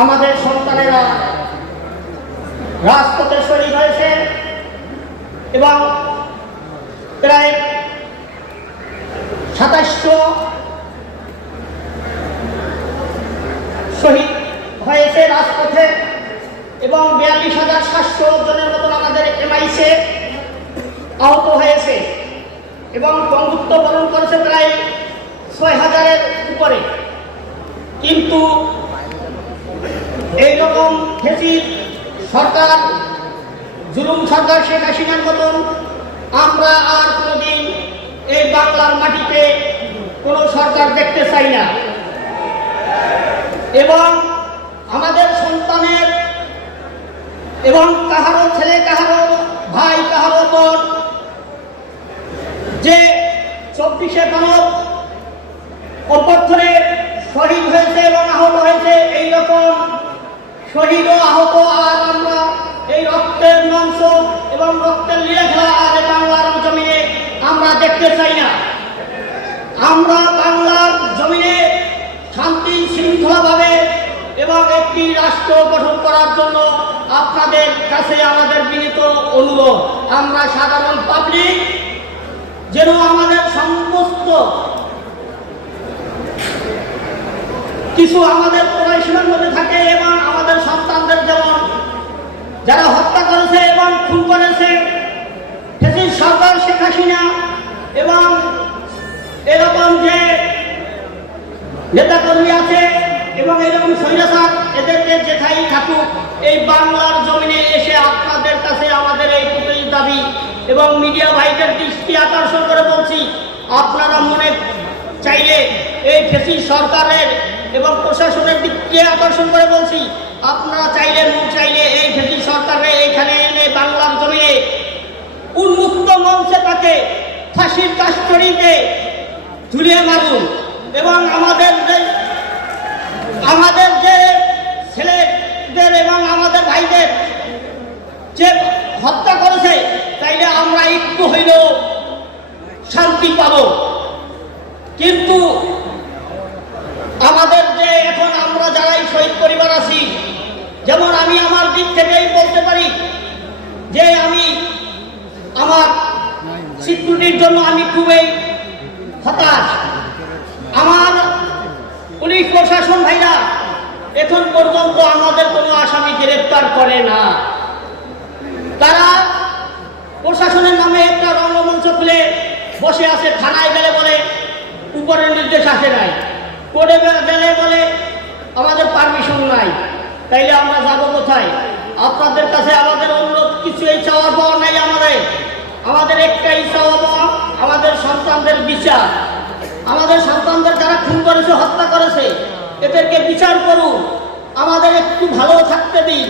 আমাদের সন্তানেরা রাজপথে শহীদ হয়েছে এবং প্রায় সাতাশশো শহীদ হয়েছে রাজপথে এবং বিয়াল্লিশ হাজার সাতশো জনের মতন আমাদের এমআইসে আহত হয়েছে এবং বন্ধুত্ব বরণ করেছে প্রায় ছয় হাজারের উপরে। কিন্তু এইরকম ফেসির সরকার, জুলুম সরকার শেখ হাসিনার মতন আমরা আর কোনোদিন এই বাংলার মাটিতে কোনো সরকার দেখতে চাই না। এবং আমাদের সন্তানের এবং কাহারও ছেলে কাহারও ভাই কাহারও বোন, যে চব্বিশে মানব অভ্যর্থনে শহীদ হয়েছে এবং আহত হয়েছে এইরকম শহীদ আহত আর আমরা এই রক্তের মাংস এবং রক্তের লীলা খেলা আর বাংলার জমিনে আমরা দেখতে চাই না। আমরা বাংলার জমিনে শান্তি শৃঙ্খলাভাবে এবং একটি রাষ্ট্র গঠন করার জন্য আপনাদের কাছে আমাদের বিনীত অনুরোধ। আমরা সাধারণ পাবলিক যেন আমাদের সমস্ত কিছু আমাদের পড়াশোনার মধ্যে থাকে এবং আমাদের সন্তানদের যেমন যারা হত্যা করেছে এবং খুন করেছে ফেসির সরকার, শেখ হাসিনা এবং এরকম যে নেতাকর্মী আছে এবং এরকম স্বৈরাচার এদেরকে যেথাই থাকুক, এই বাংলার জমিনে এসে আপনাদের কাছে আমাদের এই দুটোই দাবি এবং মিডিয়া ভাইদের দৃষ্টি আকর্ষণ করে বলছি, আপনারা মনে চাইলে এই ফেসি সরকারের এবং প্রশাসনের দিককে আকর্ষণ করে বলছি আপনারা চাইলে মুখ চাইলে এই ফেসি সরকারের এইখানে এনে বাংলার জমিনে উন্মুক্ত মঞ্চে তাকে ফাঁসির কাস্টরিতে ঝুলিয়ে মারুন। এবং আমাদের যে আমাদের যে ছেলেদের এবং আমাদের ভাইদের যে হত্যা করেছে, তাইলে আমরা একটু হইলেও শান্তি পাব। কিন্তু আমাদের যে এখন আমরা যারাই শহীদ পরিবার আছি যেমন আমি আমার দিক থেকেই বলতে পারি যে আমি আমার সিকিউরিটির জন্য আমি খুবই হতাশ। আমার পুলিশ প্রশাসন ভাইরা এখন পর্যন্ত আমাদের কোনো আসামি গ্রেপ্তার করে না। তারা প্রশাসনের নামে একটা রঙ্গমঞ্চ খুলে বসে আছে, থানায় গেলে বলে, উপরের নির্দেশ আসে নাই। কোর্টে গেলে বলে তাইলে আমরা যাব কোথায়? আপনাদের কাছে আমাদের অনুরোধ, কিছু এই চাওয়া পাওয়া নাই আমাদের আমাদের একটাই চাওয়া পাওয়া, আমাদের সন্তানদের বিচার। আমাদের সন্তানদের যারা খুন করেছে, হত্যা করেছে, এদেরকে বিচার করুন। আমাদের একটু ভালো থাকতে দিন।